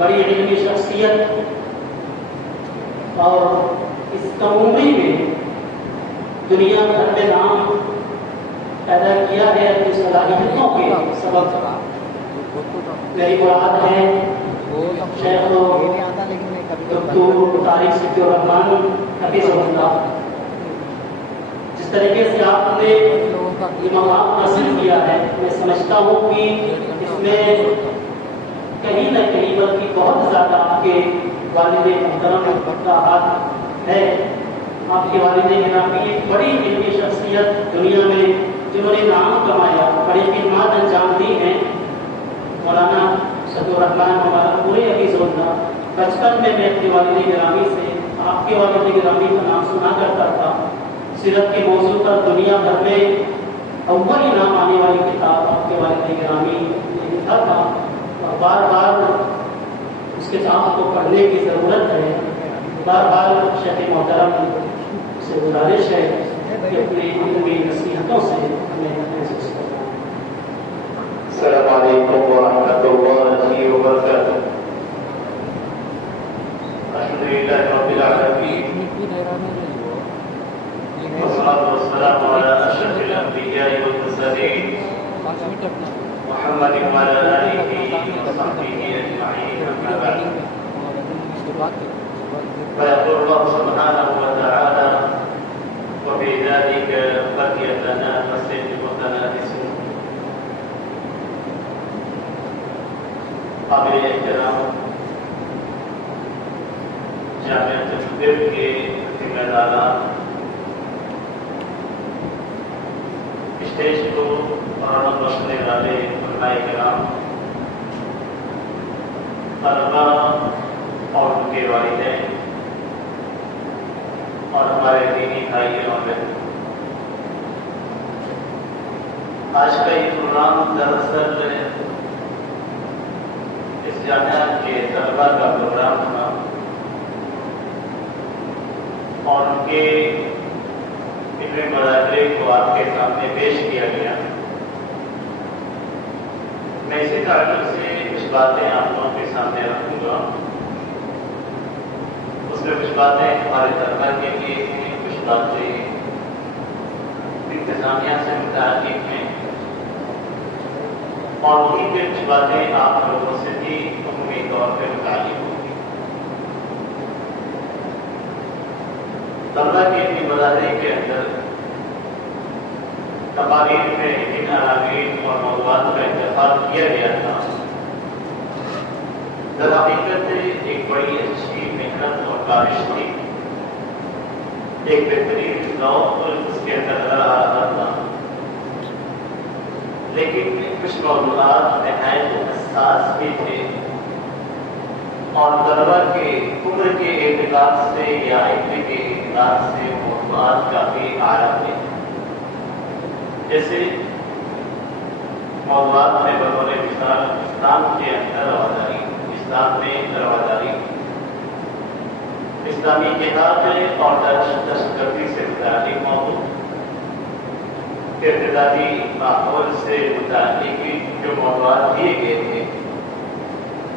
بڑی علمی شخصیت اور اس کم عمری میں دنیا بھر میں نام پیدا کیا ہے اپنی صلاحیتوں کے سبب۔ میری مراد ہے شیخ دکتور طارق صدیق الرحمن حفیظ اللہ۔ جس طریقے سے آپ نے یہ مقام حاصل کیا ہے، میں سمجھتا ہوں کہ اس میں کہیں نہ کہیں بلکہ بہت زیادہ آپ کے والد محترم کا ہاتھ ہے۔ آپ کے والد گرامی ایک بڑی علمی شخصیت دنیا میں جنہوں نے نام کمایا، بڑی خدمات انجام دی ہیں۔ مولانا صدیق الرحمن ہمارا پورے حفیظ اللہ، بچپن میں اپنے والد گرامی سے آپ کے والد گرامی کا نام سنا کرتا تھا۔ سیرت کے موضوع پر دنیا بھر میں اول نام آنے والی کتاب آپ کے والد گرامی نے لکھا تھا، اور بار بار اس کتاب کو پڑھنے کی ضرورت ہے۔ بار بار شیخ محترم سے گزارش ہے کہ اپنے علمی نصیحتوں سے ہمیں محسوس کرنا۔ السلام علیکم ورحمۃ اللہ وبرکاتہ۔ الحمد للہ رب العالمین، والصلاة والسلام على أشرف الأنبياء والمرسلين محمد وعلى آله وصحبه أجمعين، أما بعد، فيقول الله سبحانه وتعالى: وفي ذلك فليتنافس المتنافسون۔ قابل احترام جامعہ طب کے ذمہ داران، اسٹیج کو رونق بخشنے والے علماء کرام، طلبا اور ان کے والدین، اور ہمارے دینی بھائیوں اور بہنوں، آج کا یہ پروگرام دراصل اس جامعہ کے طلبا کا پروگرام تھا، اور ان کے علمی مظاہرے کو آپ کے سامنے پیش کیا گیا۔ میں اسی تعلق سے کچھ باتیں آپ لوگوں کے سامنے رکھوں گا۔ اس میں کچھ باتیں ہمارے طلبا کے لیے ہیں، کچھ باتیں انتظامیہ سے متعلق ہیں، اور وہیں پہ کچھ باتیں آپ لوگوں سے بھی عمومی طور پہ متعلق ہوگی۔ طلبا کے علمی مظاہرے کے اندر تقاریر میں ان عناوین اور موضوعات کا انتخاب کیا گیا تھا۔ در حقیقت ایک بڑی اچھی محنت اور کاوش تھی، ایک بہترین ذوق اس کے اندر رہا تھا، لیکن کچھ موضوعات نہایت حساس بھی تھے، اور طلبا کے عمر کے اعتبار سے یا علم کے اعتبار سے موضوعات کافی اعلیٰ تھے۔ جیسے موضوعات میں بطور مثال اسلام کے اندر رواداری، اسلام میں رواداری، اسلامی جہاد اور دہشت گردی سے متعلق موضوع، ارتدادی ماحول سے متعلق جو موضوعات دیے گئے تھے،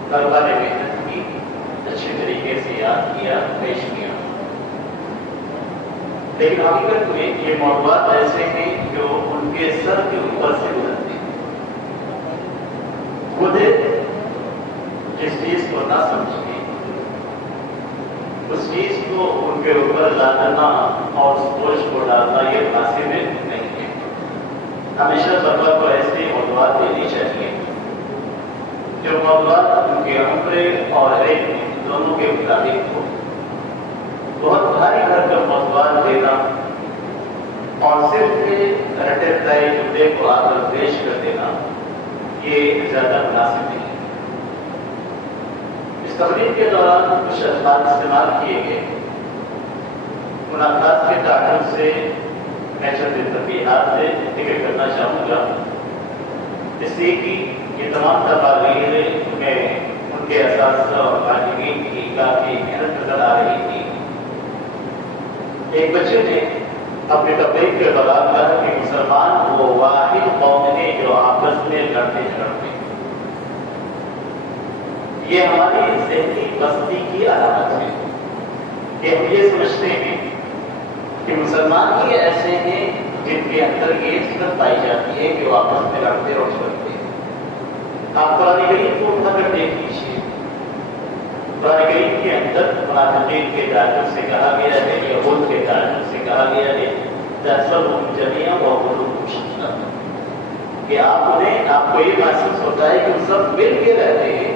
طلبا نے محنت کی، اچھے طریقے سے یاد کیا، پیش کیا۔ لیکن حقیقت میں یہ موضوعات ایسے ہیں جو ان کے سر کے اوپر سے گزرتے ہیں۔ خود جس چیز کو نہ سمجھیں، اس چیز کو ان کے اوپر لانا اور اس بوجھ کو ڈالنا یہ مناسب نہیں ہے۔ ہمیشہ طلبا کو ایسے موضوعات دینی چاہیے جو موضوعات ان کے عمر اور علم دونوں کے مطابق ہو۔ بہت بھاری گھر کا موضوعات دینا اور صرف رٹے بتائے جملے کو آ کر پیش کر دینا، یہ زیادہ مناسب نہیں ہے۔ اس تقریب کے دوران کچھ الفاظ استعمال کیے گئے، ان الفاظ کے تعلق سے میں چند تنبیہات ذکر کرنا چاہوں گا، جس سے کہ یہ تمام تقاریر میں ان کے اساتذہ اور معلمین کی کافی محنت نظر آ رہی تھی۔ ایک بچے نے اپنے تقریر کے دوران کہا کہ مسلمان وہ واحد قوم ہے جو آپس میں لڑتے جھگڑتے۔ یہ ہماری ذہنی بستی کی علامت ہے کہ ہم یہ سمجھتے ہیں کہ مسلمان ہی ایسے ہیں جن کے اندر یہ فطرت پائی جاتی ہے کہ وہ آپس میں لڑتے اور جھگڑتے ہیں۔ آپ قرآن کریم کو اٹھا کر دیکھ لیجیے، قرآن کریم کے اندر منافقین کے تعلق سے کہا گیا ہے، یہود کے تعلق سے کہا گیا ہے تحسبهم جميعا وقلوبهم شتى، کہ آپ کو یہ محسوس ہوتا ہے کہ وہ سب مل کے رہتے ہیں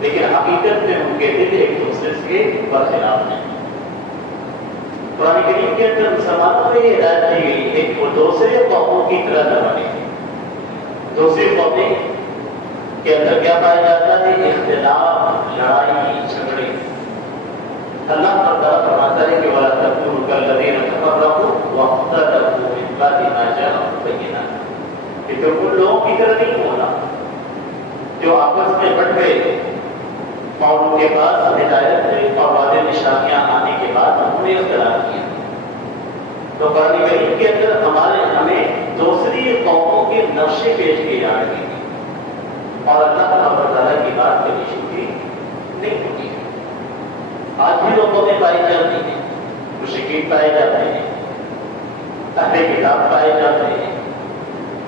لیکن حقیقت میں ان کے دل ایک دوسرے سے برخلاف ہیں۔ قرآن کریم کے اندر مسلمانوں کو یہ ہدایت دی گئی ہے کہ وہ دوسرے قوموں کی طرح نہ بنے۔ دوسری قومیں کے اندر کیا پایا جاتا ہے؟ اختلاف، لڑائی، جھگڑے۔ اللہ تعالیٰ فرماتا ہے کہ وَلَا تَكُونُوا كَالَّذِينَ تَفَرَّقُوا وَاخْتَلَفُوا مِن بَعْدِ مَا جَاءَهُمُ الْبَيِّنَاتُ، کہ تم ان لوگوں کی طرح نہیں ہونا جو آپس میں بٹ گئے اور ان کے پاس ہدایت اور واضح نشانیاں آنے کے بعد انہوں نے اختلاف کیا۔ تو قرآن کریم کے اندر ہمیں دوسری قوموں کے نقشے پیش کیے جا رہے ہیں اور اللہ تعالیٰ کی بات کبھی جھوٹی نہیں ہوتی ہے۔ آج بھی لوگوں میں پائی جاتی ہیں، مشرکین پائے جاتے ہیں، اہل کتاب پائے جاتے ہیں،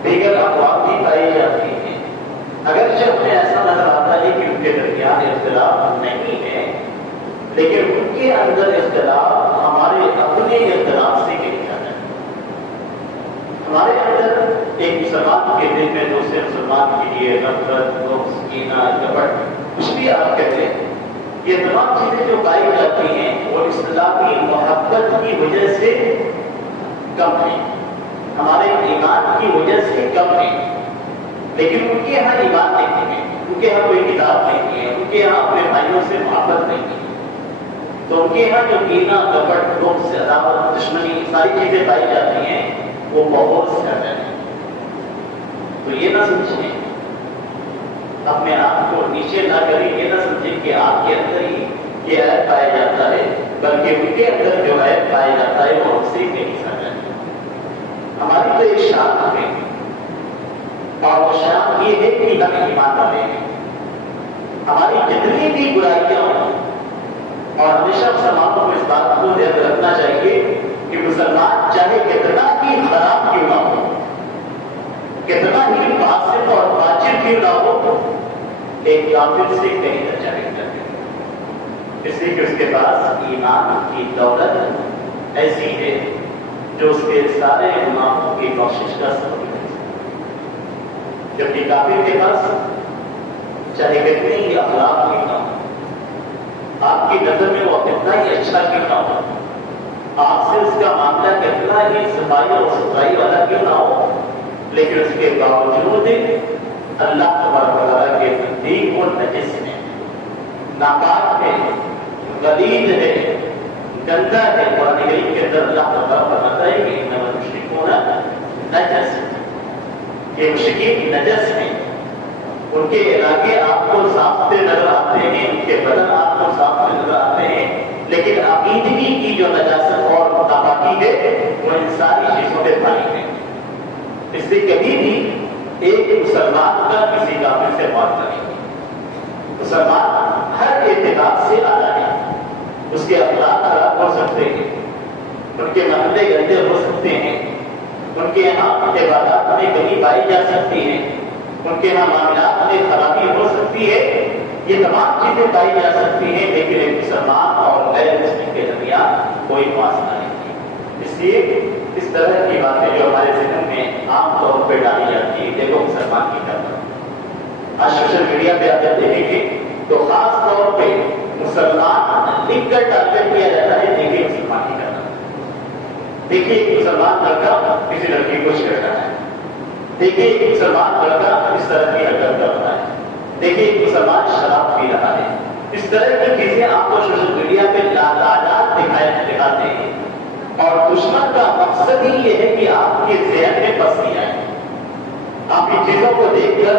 دیگر اقوام بھی پائی جاتی ہیں۔ اگرچہ ہمیں ایسا نظر آتا ہے کہ ان کے درمیان اختلاف نہیں ہے، لیکن ان کے اندر اختلاف ہمارے اپنے اختلاف سے کہیں جاتا ہے۔ ہمارے اندر ایک مسلمان کے دل میں دوسرے مسلمان کے لیے نفرت، بغض، کینہ، کپٹ، کچھ بھی آپ کہتے ہیں، یہ تمام چیزیں جو پائی جاتی ہیں وہ اسلامی محبت کی وجہ سے کم ہے، ہمارے ایمان کی وجہ سے کم ہے، لیکن ان کے یہاں ایمان نہیں ہے، ان کے یہاں کوئی کتاب نہیں ہے، ان کے یہاں اپنے بھائیوں سے محبت نہیں ہے، تو ان کے یہاں جو کینہ، کپٹ، بغض، عداوت، دشمنی ساری چیزیں پائی جاتی ہیں وہ بہت زیادہ ہے۔ تو یہ نہ سمجھیں، اپنے آپ کو نیچے نہ کریں، یہ نہ سمجھیں کہ آپ کے اندر ہی یہ عیب پایا جاتا ہے، بلکہ ان کے اندر جو عیب پایا جاتا ہے وہ ہم سے نہیں سکتا ہے۔ ہماری تو ایک شان ہے اور وہ شان یہ ہے کہ ہم ایمان والے ہیں۔ ہماری جتنی بھی برائیاں ہوں، اور ہمیشہ مسلمانوں کو اس بات کو ذہن رکھنا چاہیے کہ مسلمان چاہے کتنا ہی خراب کیوں نہ ہو، کتنا ہی فاسق اور فاجر کیوں نہ ہو، ایک کافر سے کہیں درجہ بہتر ہے، اس لیے کہ اس کے پاس ایمان کی دولت ایسی ہے جو اس کے سارے گناہوں کی بخشش کا سبب ہے۔ جبکہ کافر کے پاس چاہے کتنے ہی اخلاق کیوں نہ ہو، آپ کی نظر میں وہ کتنا ہی اچھا کیوں نہ ہو، آپ سے اس کا معاملہ کتنا ہی صفائی اور ستھرائی والا کیوں نہ ہو، لیکن اس کے باوجود اللہ تبارک و تعالیٰ کے نزدیک وہ نجس ہے، ناپاک ہے، غلیظ ہے، گندا ہے۔ قرآن کریم کے اندر اللہ تعالیٰ فرماتا ہے کہ انما المشرکون نجس، یہ مشرکین نجس ہیں، ان کے علاقے آپ کو صاف سے نظر آتے ہیں، ان کے بدن آپ کو صاف سے نظر آتے ہیں، لیکن عقیدگی کی جو نجاست اور ناپاکی ہے وہ ان ساری چیزوں میں پائی ہے۔ اس لیے کبھی بھی ایک مسلمان کا کسی کافر سے معاملہ نہیں، مسلمان ہر اعتبار سے اعلیٰ ہے، اس کے اخلاق خراب ہو سکتے ہیں، ان کے معاملے گندے ہو سکتے ہیں، ان کے یہاں عبادات میں کمی پائی جا سکتی ہے، ان کے یہاں معاملات میں خرابی ہو سکتی ہے، یہ تمام چیزیں پائی جا سکتی ہیں، لیکن ایک مسلمان اور غیر مسلم کے درمیان کوئی فاصلہ نہیں ہے۔ اس لیے اس طرح کی باتیں جو ہمارے ذہن میں عام طور پہ ڈالی جاتی ہے، دیکھو مسلمان کی طرف آج سوشل میڈیا پہ آپ جب دیکھیں گے تو خاص طور پہ مسلمان لکھ کر ٹارگیٹ کیا جاتا ہے، دیکھیے مسلمان کی طرف، دیکھیے ایک مسلمان لڑکا کسی لڑکی کو چھیڑ رہا ہے، دیکھیے ایک مسلمان لڑکا اس طرح کی حرکت کر رہا ہے، دیکھیے ایک مسلمان شراب پی رہا ہے۔ اس طرح کی چیزیں آپ کو سوشل میڈیا پہ لاتعداد دکھاتے ہیں، اور دشمن کا مقصد ہی یہ ہے کہ آپ کے ذہن میں پس جائے، آپ ان چیزوں کو دیکھ کر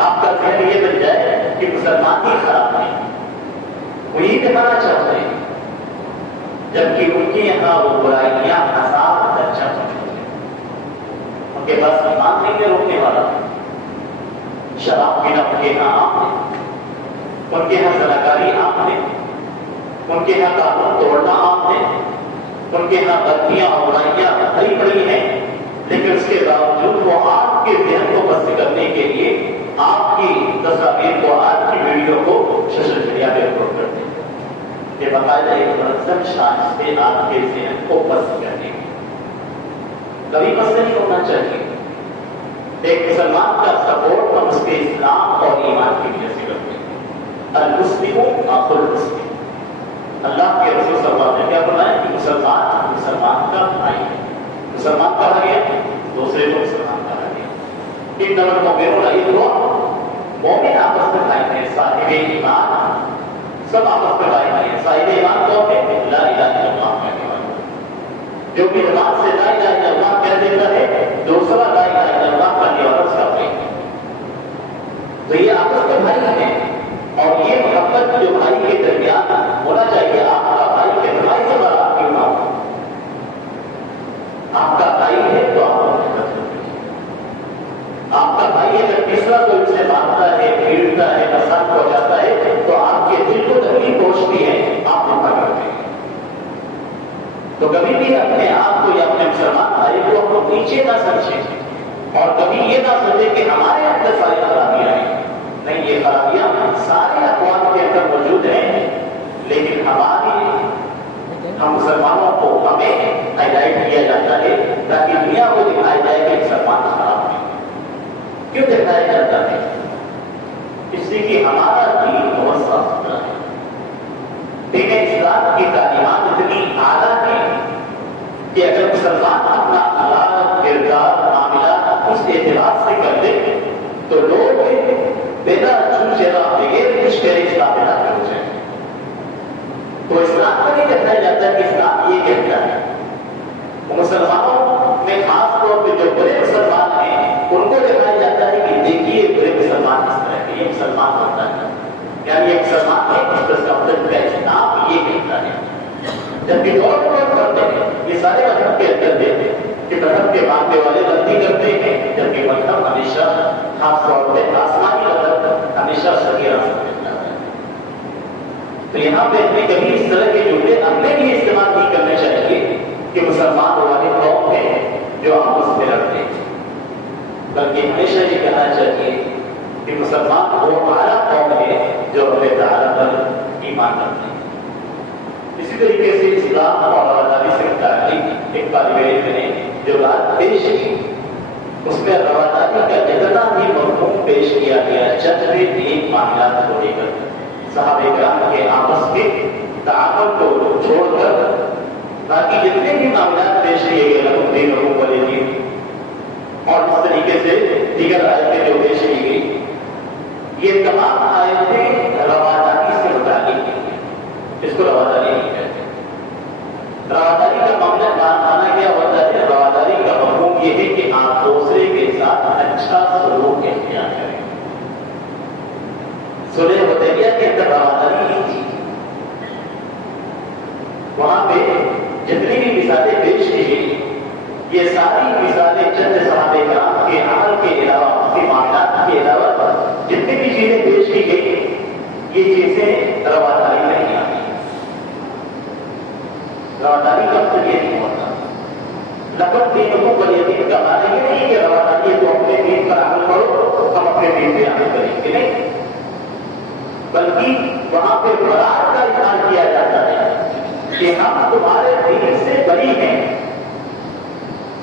آپ کا ذہن یہ بن جائے کہ مسلمان ہی خراب نہیں، وہ یہ دکھانا چاہتے ہیں، جبکہ ان کے یہاں وہ برائیاں ہزار درجہ موجود ہیں، ان کے پاس ایمان نہیں ہے روکنے والا، شراب پینا ان کے یہاں عام ہے، ان کے یہاں زناکاری عام ہے، ان کے یہاں قانون توڑنا عام ہے، ان کے یہاں غلطیاں اور برائیاں بڑی بڑی ہیں، لیکن اس کے باوجود وہ آپ کے ذہن کو بست کرنے کے لیے آپ کی تصاویر کو، آپ کی ویڈیو کو سوشل میڈیا پہ اپلوڈ کرتے ہیں۔ یہ باقاعدہ ایک منظم شان سے آپ کے ذہن کو بست کرنے کی، کبھی بس نہیں ہونا چاہیے۔ ایک مسلمان کا سپورٹ ہم اس کے اسلام اور ایمان کی وجہ سے کرتے ہیں۔ المسلم اخو المسلم، اللہ کے رسول صلی اللہ علیہ وسلم نے کیا فرمایا کہ مسلمان کا بھائی ہے۔ مسلمان کہا گیا، دوسرے کو مسلمان کہا گیا۔ ان نمبر مومنون اخوہ، مومن آپس میں بھائی ہیں، صاحب ایمان سب آپس میں بھائی ہیں۔ صاحب ایمان کون ہے؟ لا الہ الا اللہ کہنے والا، جو بھی زبان سے لا الہ الا اللہ کہہ دیتا ہے، دوسرا لا الہ الا اللہ کرنے والا اس کا بھائی ہے۔ تو یہ آپس میں بھائی ہیں، اور یہ محبت جو بھائی کے درمیان ہونا چاہیے، آپ کا بھائی کے بھائی سے بڑا کیوں نہ ہو۔ آپ کا بھائی ہے تو آپ کا بھائی اگر تیسرا کوئی اسے مارتا ہے، پیڑتا ہے، نقصان پہنچاتا ہے، تو آپ کے دل کو تکلیف پہنچتی ہے، آپ دفاع کرتے ہیں۔ تو کبھی بھی اپنے آپ کو یا اپنے مسلمان بھائی کو ہم نیچے نہ سمجھیں، اور کبھی یہ نہ سمجھیں کہ ہمارے اندر ساری خرابیاں ہیں۔ نہیں، یہ خرابیاں سارے اقوام کے اندر موجود ہیں، لیکن ہم مسلمانوں کو ہمیں ہائی لائٹ کیا جاتا ہے تاکہ دنیا کو دکھایا جائے کہ مسلمان خراب ہے۔ کیوں دکھایا جاتا ہے؟ اس لیے کہ ہمارا دین بہت صاف ستھرا ہے۔ دین اسلام کی تعلیمات اتنی اعلیٰ ہیں کہ اگر مسلمان اپنا اخلاق، کردار، معاملات اس اعتبار سے کر دے تو لوگ بنا چوچلا بغیر کچھ کرے اسلام میں داخل ہو جائیں۔ تو اسلام کو نہیں کہا جاتا کہ اسلام یہ کہتا ہے۔ مسلمانوں میں خاص طور پہ جو بڑے مسلمان ہیں ان کو دکھایا جاتا ہے کہ دیکھیے بڑے مسلمان اس طرح کے، یہ مسلمان ہوتا ہے، یعنی یہ مسلمان ہے، اس کا مطلب کا اسلام یہ کہتا ہے۔ جبکہ دونوں لوگ کرتے ہیں، یہ سارے مذہب کے اندر دیتے ہیں کہ مذہب کے ماننے والے غلطی کرتے ہیں، جبکہ مذہب ہمیشہ خاص طور پہ آسمانی مذہب ہمیشہ صحیح راستہ دیتا ہے۔ تو یہاں پہ ہمیں کبھی اس طرح کے جملے اپنے لیے استعمال نہیں کرنے چاہیے کہ مسلمان والے قوم ہیں جو آپس میں لڑتے ہیں، بلکہ ہمیشہ یہ کہنا چاہیے کہ مسلمان وہ اعلیٰ قوم ہے جو رب تعالیٰ پر ایمان رکھتے ہیں۔ اسی طریقے سے اسلام اور رواداری سے متعلق ایک طالب علم نے جو بات پیش کی، اس میں رواداری کا جتنا بھی مفہوم پیش کیا گیا چند ایک معاملات کو لے کر صحابہ کرام کے آپس میں تعاون کو چھوڑ کر باقی جتنے بھی معاملات پیش کیے گئے لکم دینکم ولی دین اور اس طریقے سے دیگر آیتیں جو پیش کی گئی، یہ تمام آیتیں رواداری سے متعلق ہیں۔ اس کو رواداری نہیں کہتے۔ رواداری کا معاملہ مانا کیا ہوتا ہے؟ رواداری کا مفہوم یہ ہے کہ آپ دوسرے کے ساتھ اچھا سلوک اختیار کریں۔ صلح حدیبیہ کے اندر رواداری نہیں تھی، وہاں پہ جتنی بھی مثالیں پیش کی گئی یہ ساری مثالیں چند صحابہ کرام کے عمل کے علاوہ، اس کے معاملات کے علاوہ جتنی بھی چیزیں پیش کی گئی یہ چیزیں رواداری نہیں آتی۔ رواداری کا مطلب یہ نہیں ہوتا۔ لقب دینکم ولی دین کا معنی یہ نہیں کہ رواداری ہے تو اپنے دین پر عمل کرو، ہم اپنے دین پہ عمل کریں گے، نہیں، بلکہ وہاں پہ برات کا اظہار کیا جاتا ہے کہ ہم تمہارے دین سے بری ہیں،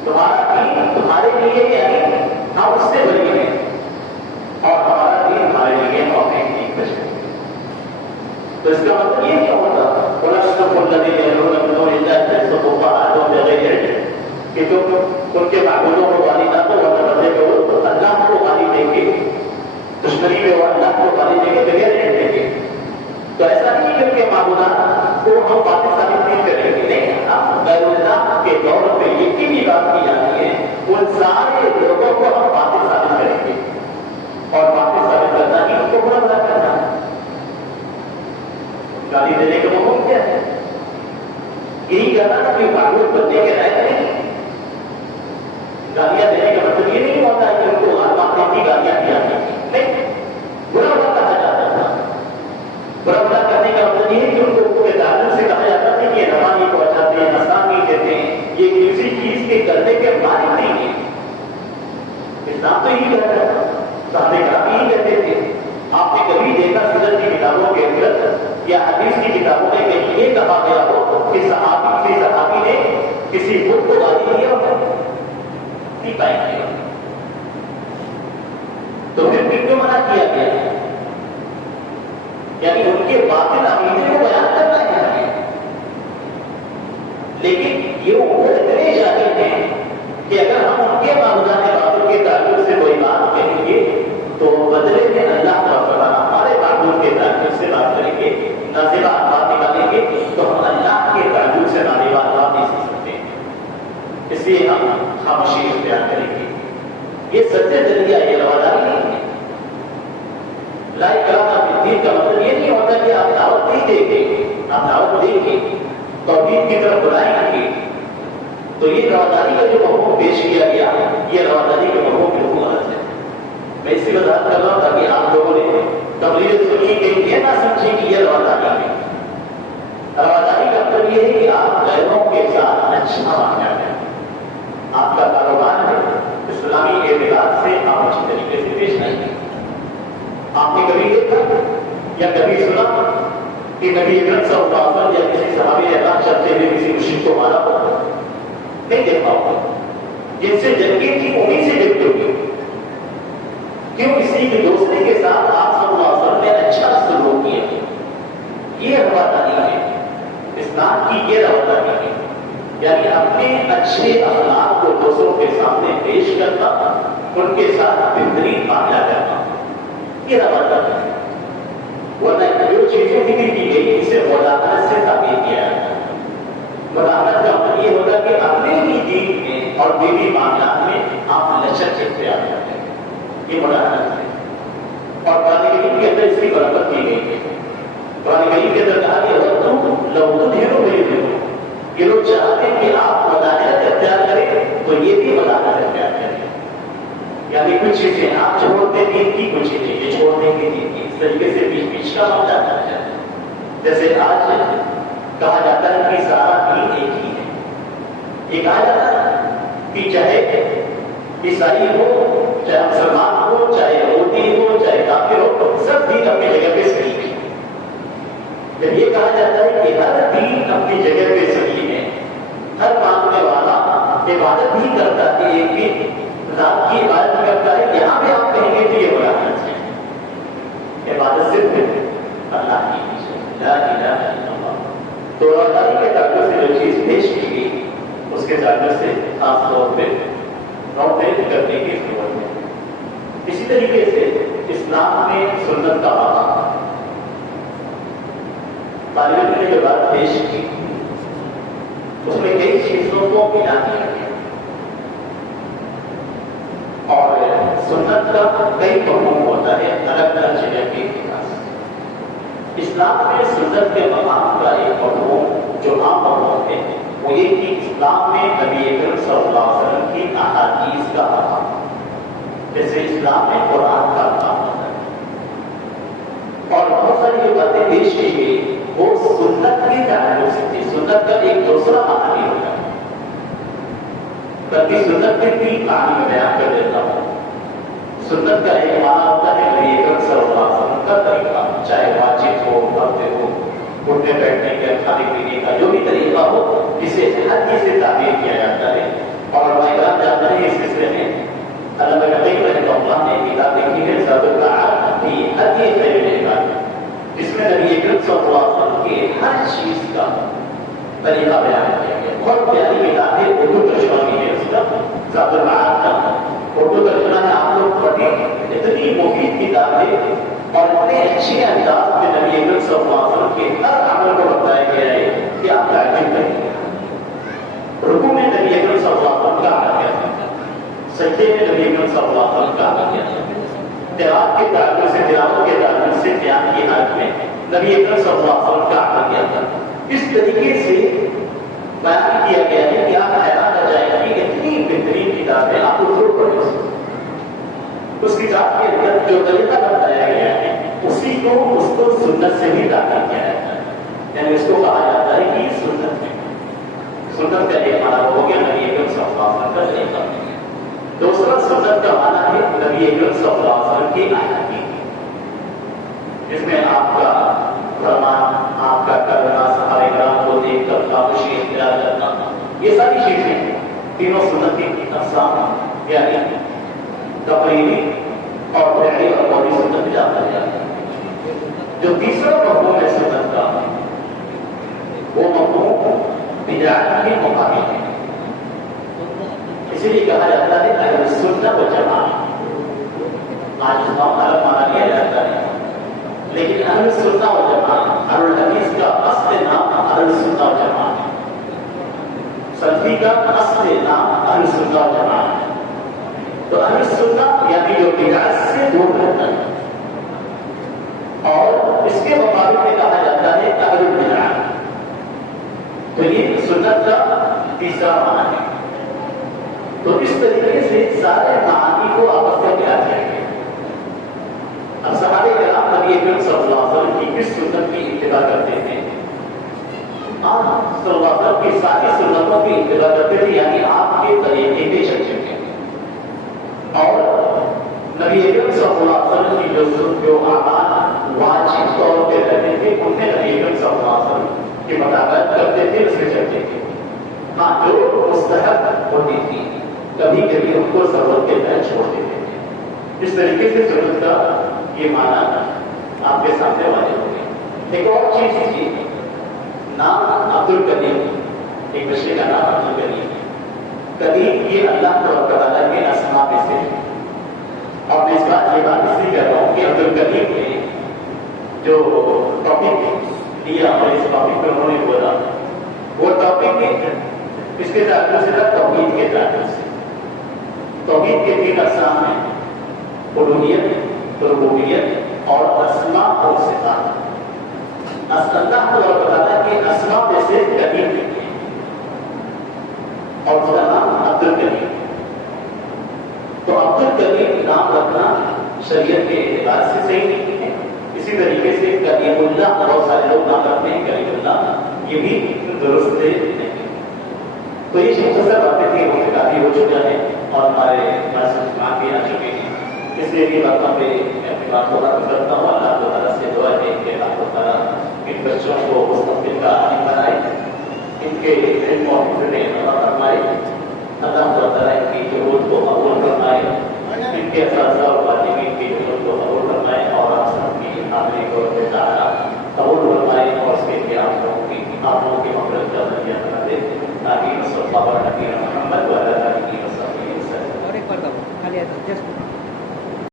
تمہارا دین تمہارے لیے یعنی ہم اس سے بری ہیں اور ہمارا دین ہمارے لیے اپنے دین کا شکر۔ تو اس کا مطلب یہ کیا ہوتا کہ تم ان کے معبودوں کو گالی نہ دو، بدلے میں وہ اللہ کو گالی دیں گے، دشمنی میں وہ اللہ کو گالی دیں گے، بغیر دیں گے۔ تو ایسا نہیں کہ ان کے معبودات کو ہم باطل ثابت نہیں کریں گے، نہیں، ہم غیر اللہ کے طور پہ یہ بھی بات کی جاتی ہے ان سارے لوگوں کو ہم باطل ثابت کریں گے، اور باطل ثابت کرنا ہی ان کو برا بھلا کرنا ہے۔ گالی دینے کا مفہوم کیا ہے؟ یہی کہنا نا کہ معبود بننے کے لائق نہیں۔ گالیاں دینے کا مطلب یہ نہیں ہوتا ہے کہ ان کو ہر بات کی گالیاں دی جاتی ہیں، نہیں، برا بھلا کہا جاتا تھا۔ کتابوں کے اندر یا حدیث کی کتابوں میں کہیں یہ کہا گیا ہو کہ صحابی نے کسی بت کو گالی دیا ہو؟ نہیں پائیں گے. تو پھر بھی کیوں منع کیا گیا؟ یعنی ان کے باطل عقیدے کو بیان کرنا ہے ہمیں. لیکن یہ وہ اتنے جاہل ہیں کہ اگر ہم ان کے معبودان باطل کے تعلق سے کوئی بات کہیں گے تو بدلے میں اللہ تعالیٰ ہمارے معبود کے تعلق سے بات کریں گے، نازیبا بات نکالیں گے تو ہم اللہ کے تعلق سے نازیبا بات نہیں سیکھ سکتے. اس لیے ہم خاموشی اختیار کریں گے. یہ سچے ذریعہ یہ رواداری نہیں ہے. لا اکراہ فی الدین کا مطلب یہ نہیں ہوتا کہ آپ دعوت نہیں دیں گے، آپ دعوت دیں گے، توحید کی طرف بلائیں گے. تو یہ رواداری کا جو مفہوم پیش کیا گیا یہ رواداری کا مفہوم بالکل غلط ہے. میں اس کی وضاحت کر رہا ہوں تاکہ آپ لوگوں نے تبلیغ سنی کہ یہ نہ سمجھیں کہ یہ رواداری ہے. رواداری کا مطلب یہ ہے کہ آپ غیروں کے ساتھ اچھا معاملہ کریں. آپ کا کاروبار ہے، اسلامی اعتقاد سے آپ اچھی طریقے سے پیش آئیں گے. آپ نے کبھی دیکھا یا کبھی سنا کہ نبی اکرم صلی اللہ علیہ وسلم یا کسی صحابی اعلان چلتے ہوئے کسی مشرک کو مارا ہو؟ نہیں دیکھا ہوگا. جن سے جنگیں تھی انہیں سے جنگتے ہوئے. کیوں؟ اس لیے کہ دوسرے کے ساتھ آپ صلی اللہ علیہ وسلم نے اچھا سلوک کیا. یہ رواداری ہے اسلام کی. یہ رواداری ہے یعنی اپنے اچھے اخلاق کو دوسروں کے سامنے پیش کرنا، ان کے ساتھ بہترین معاملہ کرنا. یہ رواداری ہے. ورنہ جو چیزیں ذکر کی گئی اسے مداخلت سے تعبیر کیا جاتا ہے. مداخلت کا مطلب یہ ہوگا کہ اپنے ہی دین میں اور دینی معاملات میں آپ لچک چلتے آ جاتے ہیں. یہ مداخلت ہے. اور قرآن کریم کے اندر اس کی برکت کی گئی ہے. قرآن کریم کے اندر کہا کہ تم لوگ ہیرو میرے دل. یہ لوگ چاہتے ہیں کہ آپ مداخلت اختیار کریں تو یہ بھی مداخلت اختیار کریں. یعنی کچھ چیزیں آپ چھوڑتے دین کی، کچھ چیزیں یہ چھوڑنے کی دین کی. اس طریقے سے بیچ بیچ کا معاملہ کیا جاتا ہے. جیسے آج کہا جاتا ہے کہ سارا دین ایک ہی ہے. یہ کہا جاتا ہے کہ چاہے عیسائی ہو، چاہے مسلمان ہو، چاہے یہودی ہو، چاہے کافر ہو، سب دین اپنی جگہ پہ صحیح ہے. جب یہ کہا جاتا ہے کہ ہر دین اپنی جگہ پہ صحیح ہے، ہر ماننے والا عبادت بھی کرتا ہے، ایک بھی ذات کی عبادت کرتا ہے، یہاں پہ آپ کہیں گے کہ یہ مداخلت ہے. عبادت صرف اللہ کی لا الہ الا اللہ. تو رواداری کے تعلق سے جو چیز پیش کی گئی اس کے تعلق سے خاص طور پہ نوٹ کرنے کی ضرورت ہے. اسی طریقے سے اسلام میں سنت کا مقام طالب علم نے جو بات پیش کی اس میں کئی چیزوں کو ملا دیا گیا اور سنت کا کئی مفہوم ہوتا ہے الگ الگ جگہ کے اعتبار. اسلام میں سنت کے مقام کا ایک مفہوم جو عام مفہوم ہے وہ یہ کہ اسلام میں نبی اکرم صلی اللہ علیہ وسلم کی احادیث کا مقام، جیسے اسلام میں قرآن کا مقام ہوتا ہے. اور بہت ساری جو باتیں پیش کی گئی وہ سنت کے تعلق سے تھی. سنت کا ایک دوسرا معنی ہوتا ہے. بلکہ سنت کے تین معنی میں بیان کر دیتا ہوں. سنت کا ایک معنی ہوتا ہے نبی اکرم صلی اللہ علیہ وسلم کا طریقہ، چاہے بات چیت ہو، کرتے ہو، اٹھنے بیٹھنے کا، کھانے پینے کا، جو بھی طریقہ ہو اسے حدیث سے تعبیر کیا جاتا ہے. اور میدان جاتے ہیں اس سلسلے میں علامہ نقی رحمہ اللہ نے کتاب لکھی ہے زاد المعاد فی ہدی خیر العباد، جس میں نبی اکرم صلی اللہ علیہ وسلم کے ہر چیز کا طریقہ بیان کیا گیا. بہت پیاری کتاب ہے، اردو ترجمہ بھی ہے اس کا، زاد المعاد کا اردو ترجمہ ہے. آپ لوگ پڑھیں، اتنی مفید کتاب ہے اور اتنے اچھے انداز میں نبی اکرم صلی اللہ علیہ وسلم کے ہر عمل کو بتایا گیا ہے کہ آپ تعجب کریں. رکوع میں نبی اکرم صلی اللہ علیہ وسلم کا عمل کیا تھا، سجدے میں نبی اکرم صلی اللہ علیہ وسلم کا عمل کیا تھا، تلاوت کے تعلق سے، تلاوت کے تعلق سے قیام کی حالت میں نبی اکرم صلی اللہ علیہ وسلم کا عمل کیا تھا. اس طریقے سے بیان کیا گیا ہے کہ آپ حیران رہ جائیں گے کہ اتنی بہترین کتاب ہے، آپ کو ضرور پڑھیں. اس کتاب کے اندر جو طریقہ بتایا گیا ہے اسی کو اس کو سنت سے بھی تعبیر کیا جاتا ہے. یعنی اس کو کہا جاتا ہے کہ سنت ہے. سنت کا ایک معنی ہو گیا نبی اکرم صلی اللہ علیہ وسلم کا طریقہ. دوسرا سنت کا معنی ہے نبی اکرم صلی اللہ علیہ وسلم کی احادیث، جس میں آپ کا فرمان آپ کا کرنا، صحابہ کرام کو دیکھ کر خاموشی اختیار کرنا، یہ ساری چیزیں تینوں سنت کی اقسام یعنی تقریری اور فعلی اور قولی سنت میں جاتا جاتا ہے۔ جو تیسرا مفہوم ہے سنت کا وہ مفہوم بدعت کے مقابل ہے، اسی لیے کہا جاتا ہے اہل سنت و جماعت۔ آج اس کا الگ مانا لیا جاتا ہے، لیکن اہل سنت و جماعت، اہل الحدیث کا اصل نام اہل سنت و جماعت ہے، سلفی کا اصل نام اہل سنت و جماعت ہے۔ تو اہل سنت یعنی جو بدعت سے دور رہتا ہے، اور اس کے مقابل میں کہا جاتا ہے اہل البدعہ۔ تو یہ سنت کا تیسرا معنی ہے۔ تو اس طریقے سے سارے معانی کو آپس میں ملا دیا گیا۔ اب صحابہ کرام نبی اکرم صلی اللہ علیہ وسلم کی کس سنت کی اتباع کرتے تھے؟ آپ صلی اللہ علیہ وسلم کی ساری سنتوں کی اتباع کرتے تھے، یعنی آپ کے طریقے پہ چلتے تھے، اور نبی اکرم صلی اللہ علیہ وسلم کی جو اعمال واجب طور پہ رہتے تھے ان میں نبی اکرم صلی اللہ علیہ وسلم کی مطابقت کرتے تھے، اس میں چلتے تھے۔ ہاں جو مستحب ہوتی تھی کبھی کبھی ان کو ضرورت کے تحت چھوڑ دیتے تھے۔ اس طریقے سے سنت کا یہ معنی آپ کے سامنے واضح ہو گیا۔ ایک اور چیز تھی، نام عبد الکریم، ایک بچے کا نام عبد الکریم۔ کریم یہ اللہ تعالیٰ کے اسماء میں سے، اور میں اس بات یہ بات اس لیے کر رہا ہوں کہ عبد الکریم نے جو ٹاپک دیا اور اس ٹاپک میں انہوں نے بولا وہ ٹاپک اس کے تعلق سے تھا توحید کے تعلق سے۔ توحید کے تین اقسام ہیں، الوہیت، ربوبیت اور اسماء اور صفات۔ اللہ تعالیٰ کے اسماء میں سے کریم ہے اور اس کا نام عبد الکریم۔ تو عبد الکریم نام رکھنا شریعت کے اعتبار سے صحیح نہیں ہے۔ اسی طریقے سے کریم اللہ، بہت سارے لوگ نام رکھتے ہیں کریم اللہ، یہ بھی درست نہیں۔ تو یہ مختصر باتیں تھیں، وہ کافی ہو چکا ہے اور ہمارے مسلمان بھی آ چکے ہیں، اس لیے یہ باتوں پہ میں اپنی بات کو ختم کرتا ہوں۔ اللہ تعالیٰ سے دعا ہے کہ اللہ تعالیٰ ان بچوں کو مستقبل کا عالم بنائے، ان کے علم اور فکر عطا فرمائے، اللہ تعالیٰ ان کی جہود کو قبول فرمائے، ان کے اساتذہ اور والدین کی جہود کو قبول فرمائے، اور آپ سب کی حاضری کو قبول فرمائے، اور اس کے لیے آپ لوگوں کی مغفرت کا ذریعہ بنا دے۔ آمین صلی اللہ علیہ وسلم محمد وعلی آلہ وصحبہ وسلم۔